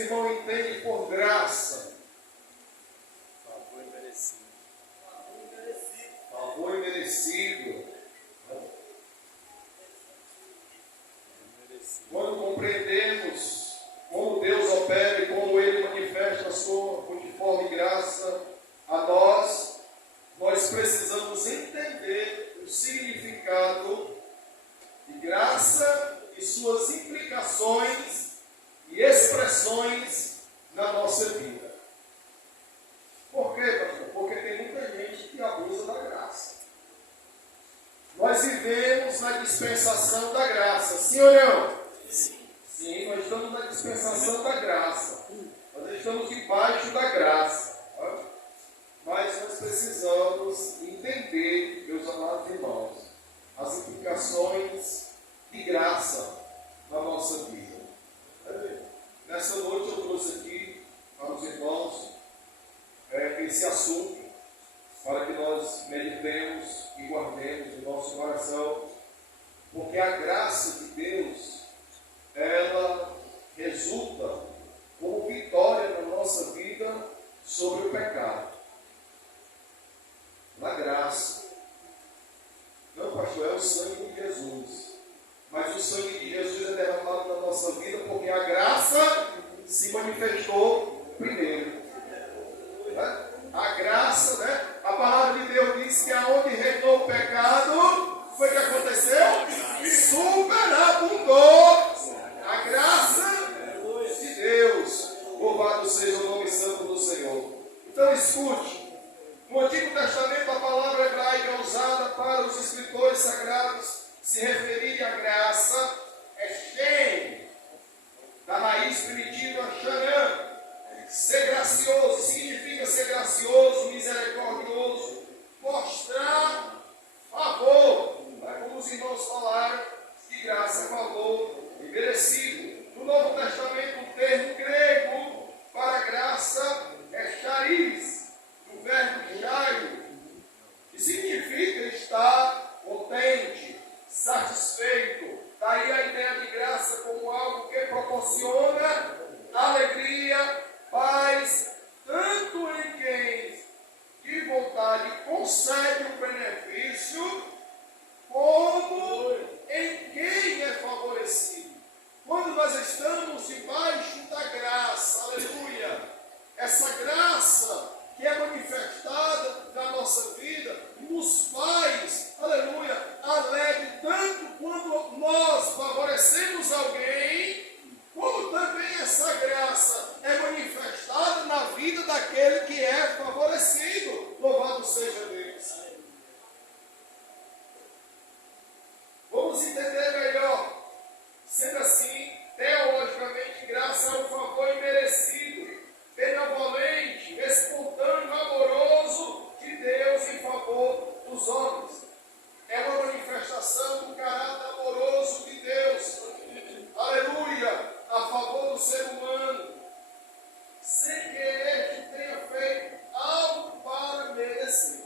esse irmão entende por graça? Favor imerecido. Favor imerecido. Quando compreendemos como Deus opera e como Ele manifesta a sua multiforme graça a nós, nós precisamos entender o significado de graça e suas implicações e expressões na nossa vida. Por quê, pastor? Porque tem muita gente que abusa da graça. Nós vivemos na dispensação da graça, sim ou não? Sim, nós estamos na dispensação da graça. Nós estamos debaixo da graça. Tá? Mas nós precisamos entender, meus amados irmãos, as implicações de graça na nossa vida. Nessa noite eu trouxe aqui para os irmãos esse assunto, para que nós meditemos e guardemos no nosso coração, porque a graça de Deus, ela resulta como vitória na nossa vida sobre o pecado. Na graça. Não, pastor, é o sangue de Jesus. Mas o sangue de Jesus é derramado na nossa vida porque a graça se manifestou primeiro. Né? A graça, né? A palavra de Deus diz que aonde reinou o pecado, foi o que aconteceu? Superabundou a graça de Deus. Louvado seja o nome santo do Senhor. Então escute. No Antigo Testamento, a palavra hebraica usada para os escritores sagrados se referir à graça é Shem, da raiz primitiva Shanam. Ser gracioso significa ser gracioso, misericordioso, mostrar favor. Como os irmãos falaram, de graça, favor e merecido. No Novo Testamento, o termo grego para graça é charis, do verbo chairo, que significa estar contente, satisfeito. Daí a ideia de graça como algo que proporciona alegria, paz, tanto em quem de vontade concede o benefício, como em quem é favorecido. Quando nós estamos debaixo da graça, aleluia, essa graça que é manifestada na nossa vida, nos faz, aleluia, alegre tanto quando nós favorecemos alguém, como também essa graça é manifestada na vida daquele que é favorecido. Louvado seja Deus. Vamos entender melhor. Sendo assim, teologicamente, graça é um favor imerecido, benevolente, espontâneo, amoroso de Deus em favor dos homens. É uma manifestação do caráter amoroso de Deus. Aleluia! A favor do ser humano, sem que ele tenha feito algo para merecer.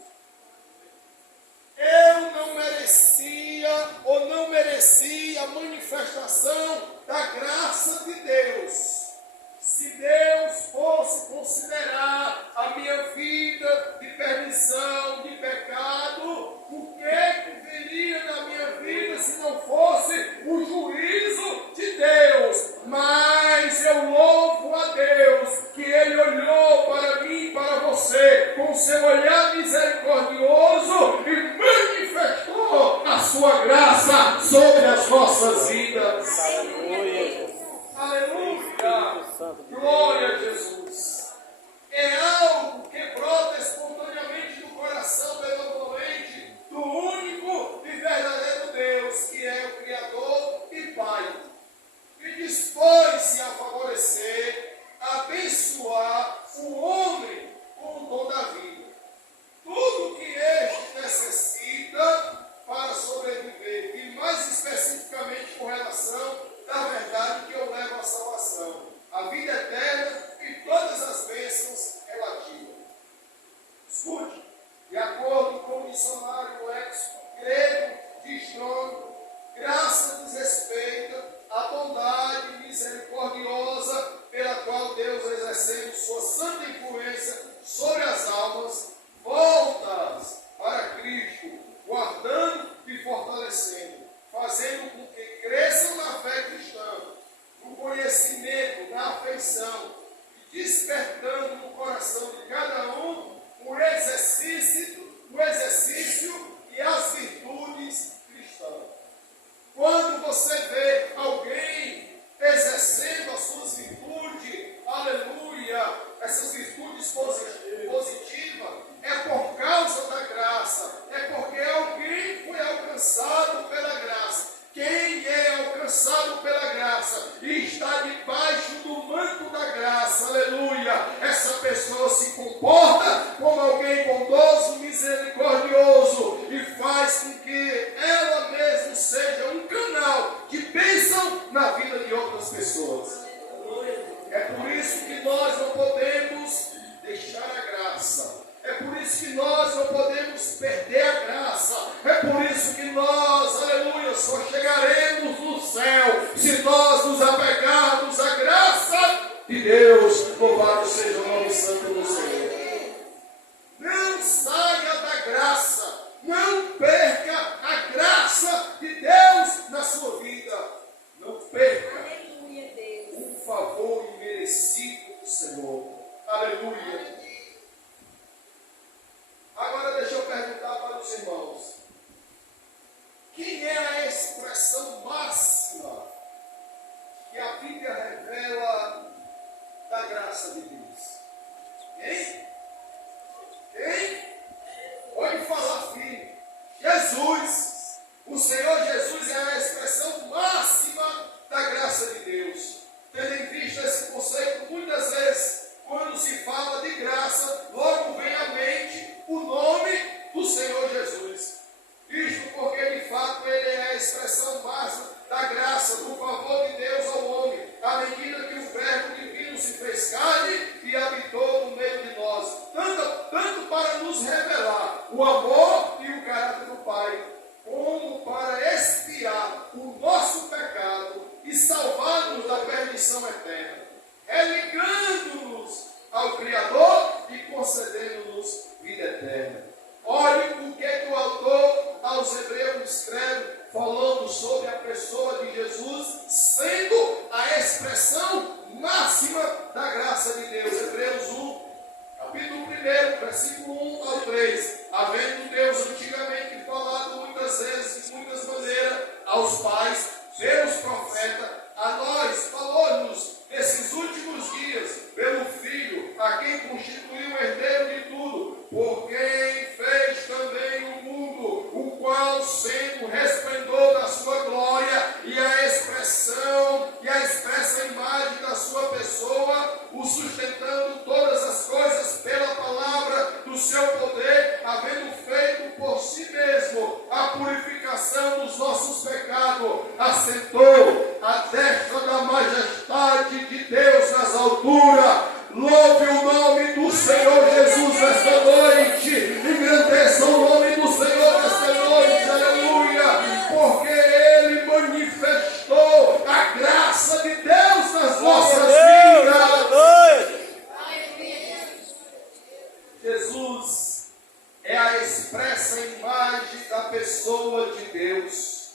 Eu não merecia ou não merecia a manifestação da graça de Deus. Se Deus fosse considerar a minha vida de perdição, de pecado, o que viria na minha vida se não fosse o juízo de Deus? Mas eu louvo a Deus que Ele olhou para mim e para você com seu olhar misericordioso e manifestou a sua graça sobre as nossas vidas. Aleluia! Glória a Jesus! É algo que brota espontaneamente do coração benevolente do único e verdadeiro Deus, que é o Criador e Pai, que dispôs-se a favorecer, a abençoar o homem com o dom da vida. Tudo que este necessita para sobreviver, e mais especificamente com relação você vê alguém exercendo as suas virtudes, aleluia, essas virtudes positivas, é por causa da graça, é porque alguém foi alcançado pela graça. Quem é alcançado pela graça e está debaixo do manto da graça, aleluia, essa pessoa se comporta como alguém bondoso, misericordioso e faz com que ela mesma seja um canal de bênção na vida de outras pessoas. É por isso que nós não podemos deixar a graça. É por isso que nós não podemos perder a graça. É por isso que nós, aleluia, só chegaremos no céu se nós nos apegarmos à graça de Deus. Louvado seja o nome santo do Senhor. Não saia da graça. Não perca a graça de Deus na sua vida. Não perca um favor imerecido do Senhor. Aleluia. Agora deixa eu perguntar para os irmãos. Quem é a expressão máxima que a Bíblia revela da graça de Deus? Quem? Quem? Pode falar, filho. Jesus. O Senhor Jesus é a expressão máxima da graça de Deus. Tendo em vista esse conceito, muitas vezes, quando se fala de graça, logo vem à mente o nome do Senhor Jesus. Isto porque, de fato, ele é a expressão máxima da graça, do favor de Deus ao homem, à medida que o Verbo divino se fez carne e habitou no meio de nós, tanto para nos revelar o amor e o caráter do Pai, como para expiar o nosso pecado e salvar-nos da perdição eterna, religando-nos ao Criador e concedendo-nos vida eterna. Olhe o que o autor aos Hebreus escreve, falando sobre a pessoa de Jesus, sendo a expressão máxima da graça de Deus. Hebreus 1, capítulo 1, versículo 1 ao 3. Havendo Deus antigamente falado muitas vezes, de muitas maneiras, aos pais, pelos profetas, a nós, falou-nos nesses últimos dias, pelo Filho, a quem constituiu o herdeiro de tudo, por quem fez também o mundo, o qual, sendo o resplendor da sua glória e a expressão e a expressa imagem da sua pessoa, o sustentando todas as coisas pela palavra do seu poder, havendo feito por si mesmo a purificação dos nossos pecados, assentou à destra da majestade de Deus nas alturas. Louve o nome do Senhor Jesus esta noite, engrandeça o nome do Senhor esta noite, aleluia, porque Ele manifestou a graça de Deus nas nossas vidas. Jesus é a expressa imagem da pessoa de Deus,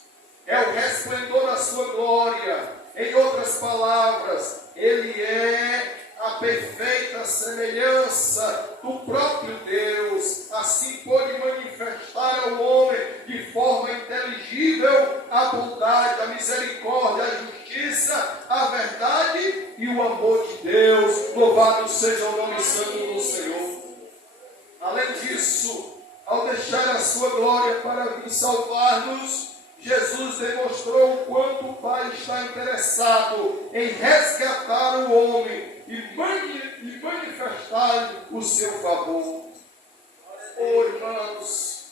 é o resplendor da sua glória. Em outras palavras, Ele é a perfeita semelhança do próprio Deus. Assim pôde manifestar ao homem de forma inteligível a bondade, a misericórdia, a justiça, a verdade e o amor de Deus. Louvado seja o nome santo do Senhor. Além disso, ao deixar a sua glória para vir salvar-nos, Jesus demonstrou o quanto o Pai está interessado em resgatar o homem e manifestar o seu favor. Oh, irmãos,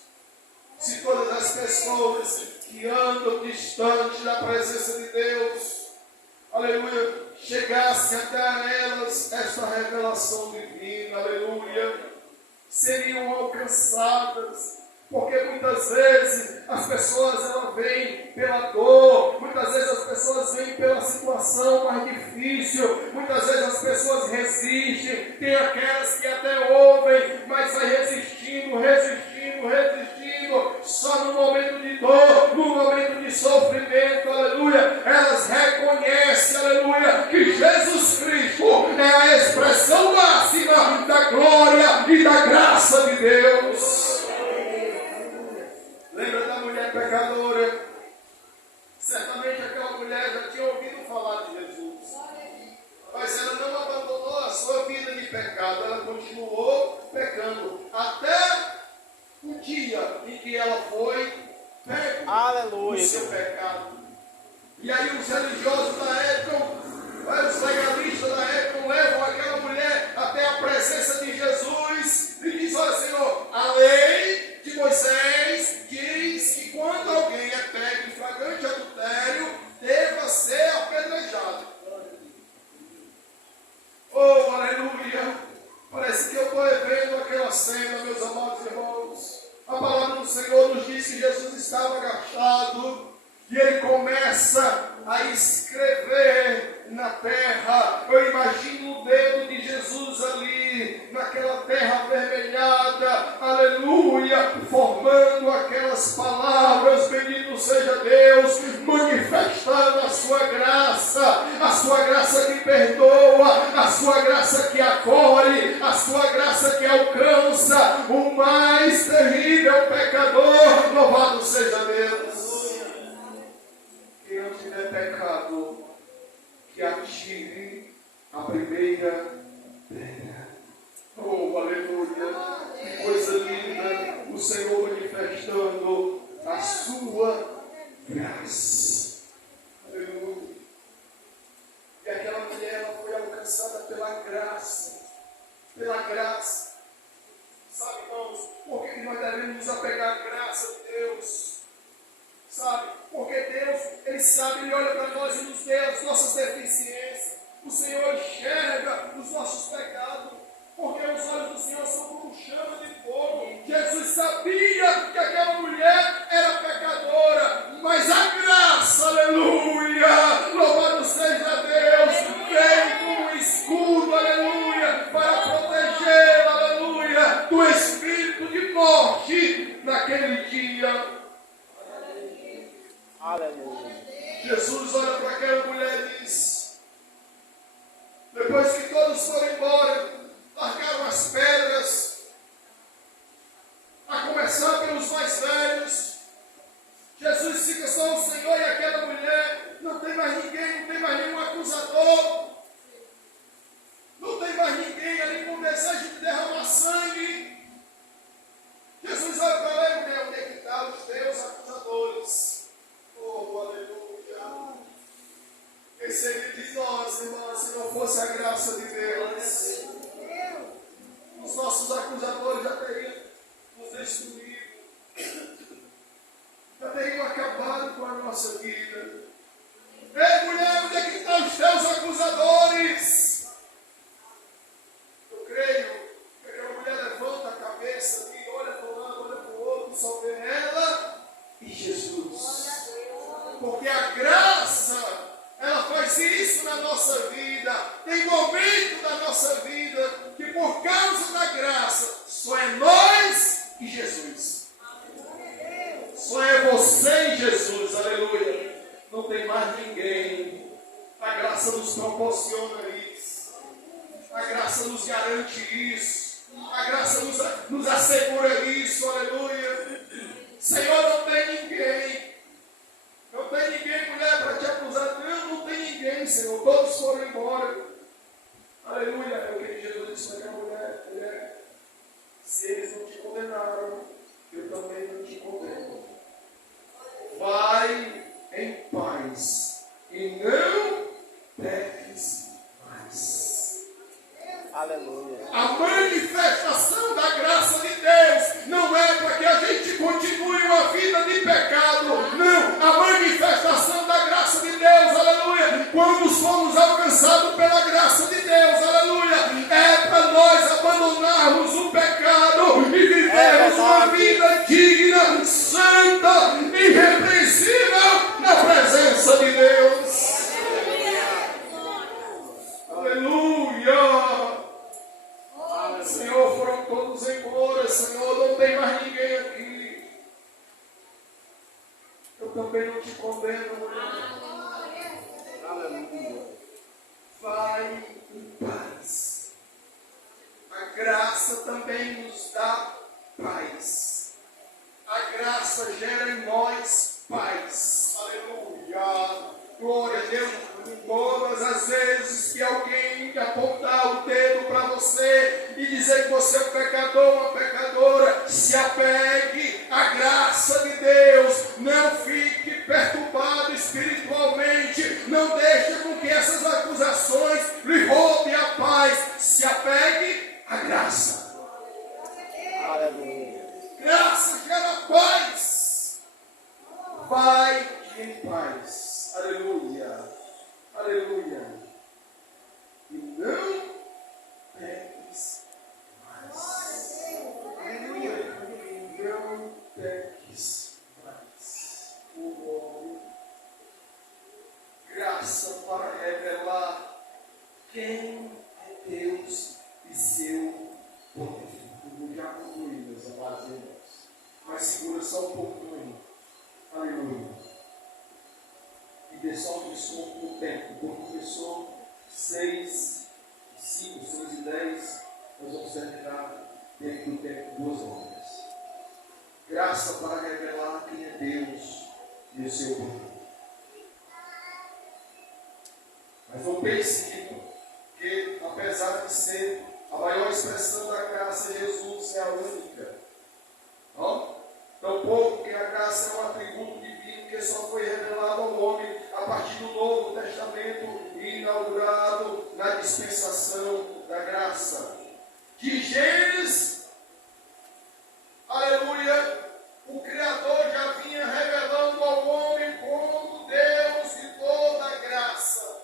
se todas as pessoas que andam distante da presença de Deus, aleluia, chegassem até elas esta revelação divina, aleluia, seriam alcançadas. Porque muitas vezes as pessoas elas vêm pela dor, muitas vezes as pessoas vêm pela situação mais difícil, muitas vezes as pessoas resistem, tem aquelas que até ouvem, mas vai resistindo, só no momento de dor, no momento de sofrimento, aleluia, elas reconhecem, aleluia, que Jesus Cristo é a expressão máxima da glória e da graça de Deus. Lembra da mulher pecadora? Certamente mulher já tinha ouvido falar de Jesus. Mas ela não abandonou a sua vida de pecado. Ela continuou pecando. Até o dia em que ela foi pega no seu pecado. E aí os religiosos da época, os legalistas da época levam aquela mulher até a presença de Jesus e diz: olha, Senhor, a lei de Moisés diz que quando alguém é pego em flagrante adultério, deva ser apedrejado. Oh, aleluia! Parece que eu estou revendo aquela cena, meus amados irmãos. A palavra do Senhor nos diz que Jesus estava agachado e ele começa a escrever na terra. Eu imagino o dedo de Jesus ali, naquela terra avermelhada, aleluia, formando aquelas palavras: bendito seja Deus, manifestando a sua graça que perdoa, a sua graça que acolhe, a sua graça que alcança o mais terrível pecador. Louvado seja Deus. Quem não tiver pecado, que atire a primeira pedra. Oh, aleluia! Que coisa linda! O Senhor manifestando a sua graça. Aleluia! E aquela mulher, ela foi alcançada pela graça. Pela graça. Sabe, irmãos, por que nós devemos nos apegar à graça de Deus? Sabe? Porque Deus, Ele sabe, Ele olha para nós e nos dê as nossas deficiências. O Senhor enxerga os nossos pecados. Porque os olhos do Senhor são como chama de fogo. Jesus sabia que aquela mulher era pecadora. Mas a graça, aleluia, louvado seja Deus, veio como um escudo, aleluia, para protegê-la, aleluia, do espírito de morte naquele dia. Aleluia. Jesus olha para aquela mulher e diz, depois que todos foram embora, largaram as pedras, a começar pelos mais velhos, Jesus fica só o Senhor e aquela mulher, não tem mais ninguém, não tem mais nenhum acusador, não tem mais ninguém ali com desejo de derramar sangue. Jesus olha para ela e diz, onde é que estão os teus acusadores? Oh, aleluia! Quem seria de nós, irmãos, se não fosse a graça de Deus? Os nossos acusadores já teriam nos destruído, já teriam acabado com a nossa vida. Ei, mulher, onde é que estão os teus acusadores? Eu creio que aquela mulher levanta a cabeça e olha para um lado, olha para o outro, só vê ela e Jesus. Porque a graça, ela faz isso na nossa vida. Tem momento da nossa vida que por causa da graça, só é nós e Jesus. Só é você e Jesus, aleluia. Não tem mais ninguém. A graça nos proporciona isso. A graça nos garante isso. A graça nos assegura isso, aleluia. Senhor, não tem ninguém. Não tem ninguém, mulher, para te acusar. Não tem ninguém, Senhor. Todos foram embora. Aleluia. É o que Jesus disse para a mulher. Se eles não te condenaram, eu também não te condeno. Vai em paz e não peques mais. Aleluia. A manifestação da graça de Deus não é para que a gente continue uma vida de pecado. Não. A manifestação da graça de Deus, aleluia, quando somos alcançados pela graça de Deus, aleluia, é para nós abandonarmos o pecado e vivermos uma vida digna, santa, irrepreensível na presença de Deus. Aleluia. Senhor, foram todos embora, Senhor, não tem mais ninguém aqui. Eu também não te condeno, mulher. Aleluia. Vai em paz. Glória a Deus. Todas as vezes que alguém apontar o dedo para você e dizer que você é um pecador, uma pecadora, se apegue à graça de Deus. Não fique perturbado espiritualmente. Não deixe com que essas acusações lhe roubem a paz. Se apegue à graça. Aleluia. Graça gera paz. Vai em paz. Aleluia. Aleluia. E não peques mais. Aleluia. Não peques mais. Oh, graça para revelar quem é Deus e seu poder. Eu já concluí, meus amados irmãos. Mas segura só um pouquinho. Aleluia. E dê só um desconto no tempo. Quando começou 6, 5, 6 e 10, nós vamos terminar dentro do tempo 2 horas. Graça para revelar quem é Deus e o seu poder. Mas não pense que, apesar de ser a maior expressão da graça, Jesus é a única. Não? Tampouco que a graça é um atributo divino que só foi revelado ao homem a partir do Novo Testamento e inaugurado na dispensação da graça. De Gênesis, aleluia, o Criador já vinha revelando ao homem como Deus de toda graça.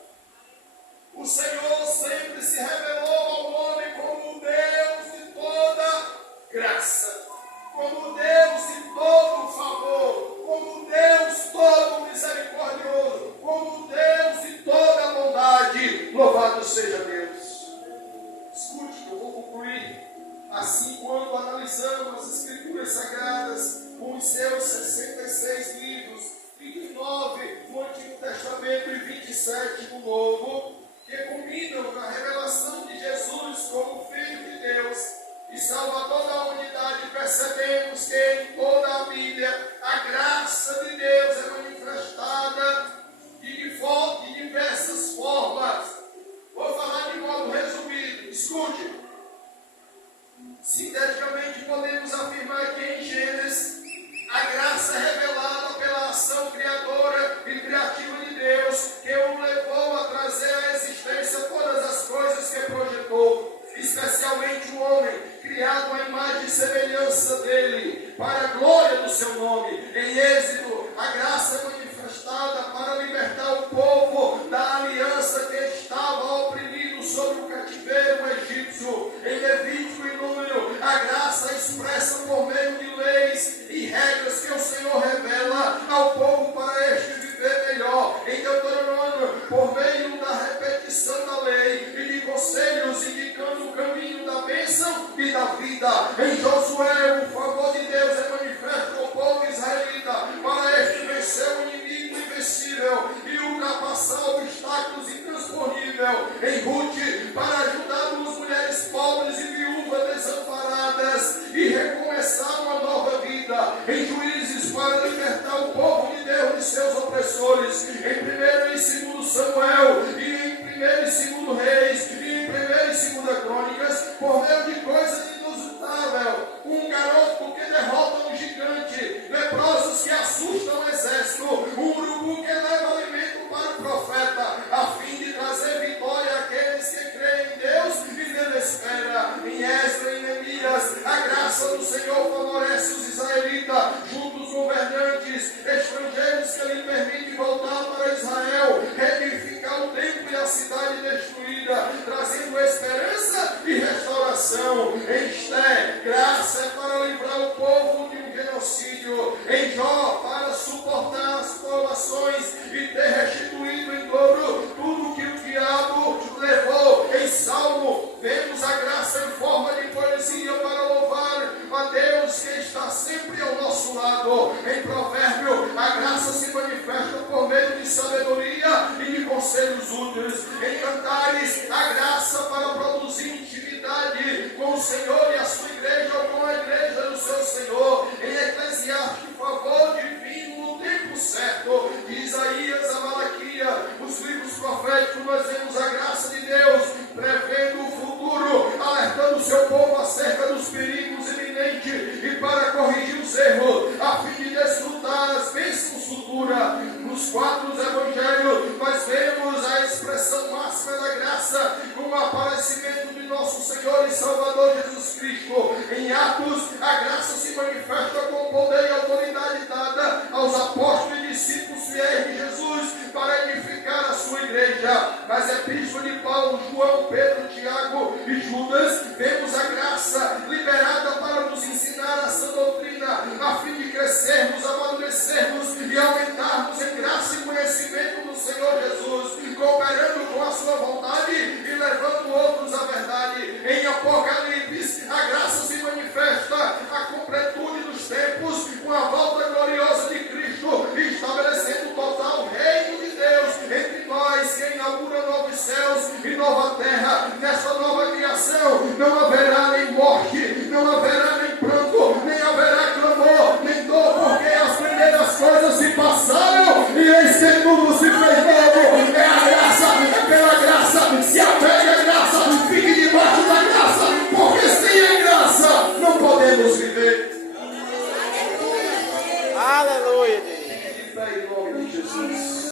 O Senhor sempre se revelou ao homem como Deus de toda graça, como Deus de todo favor, como Deus todo misericordioso, como Deus de toda bondade. Louvado seja Deus. Escute, eu vou concluir. Assim, quando analisamos as Escrituras Sagradas, com os seus 66 livros, 29 no Antigo Testamento e 27 no Novo, que culminam na revelação de Jesus como Filho de Deus e Salvador da humanidade, percebemos que em toda a Bíblia a graça de Deus é manifestada de diversas formas. Vou falar de modo resumido. Escute. Sinteticamente podemos afirmar que em Gênesis a graça é revelada pela ação criadora e criativa de Deus, que o levou a trazer à existência todas as coisas que projetou, especialmente o homem, criado à imagem e semelhança dele, para a glória do seu nome. Em Êxodo, a graça é manifestada para libertar o povo da aliança que estava oprimido sob o cativeiro egípcio. Em Levítico e Número, a graça é expressa por meio de leis e regras que o Senhor revela ao povo para este viver melhor. Em Deuteronômio, por meio da repetição da lei e de conselhos indicando o caminho da bênção e da vida. Em Josué, o favor de Deus é manifesto ao povo israelita para este vencer o inimigo invencível e ultrapassar obstáculos intransponíveis. Em Ruth, para ajudar as mulheres pobres e viúvas desamparadas e recomeçar uma nova vida. Em Juízes, para libertar o povo de Deus de seus opressores. Em 1 e 2 Samuel, e em 1 e 2 Reis, e em 1 e 2 Crônicas, por meio de coisas inusitáveis. Um garoto que derrota um gigante, leprosos que assustam o exército, um urubu que leva alimento para o profeta, a fim de trazer vitória àqueles que creem em Deus e nele espera. Em Esdras e Neemias, a graça do Senhor favorece os israelitas, junto aos governantes estrangeiros que lhe permitem voltar para Israel, reedificar o templo e a cidade destruída, trazendo esperança e restauração. Em Esté, graça é para livrar o povo de um genocídio. Em Jó, para suportar as provações e ter restituído em dobro tudo que o diabo levou. Em Salmo, vemos a graça em forma de poesia para louvar a Deus que está sempre ao nosso lado. Em Provérbio, a graça se manifesta por meio de sabedoria e de conselhos úteis. Em Cantares, a graça para produzir intimidade com o Senhor e a sua igreja, ou com a igreja do seu Senhor. Em Eclesiastes, favor divino no tempo certo. De Isaías a Malaquias, Em Atos, a graça se manifesta com poder e autoridade dada aos apóstolos e discípulos fiéis de Jesus para edificar a sua igreja. Nas epístolas de Paulo, João, Pedro, Tiago e Judas, vemos a graça liberada para nos ensinar a sã doutrina, a fim de crescermos, amadurecermos e aumentarmos em graça e conhecimento do Senhor Jesus, cooperando com a sua vontade e levando outros à verdade. Em Apocalipse, a graça se manifesta a completude dos tempos, com a volta gloriosa de Cristo, estabelecendo o total reino de Deus entre nós, que inaugura novos céus e nova terra,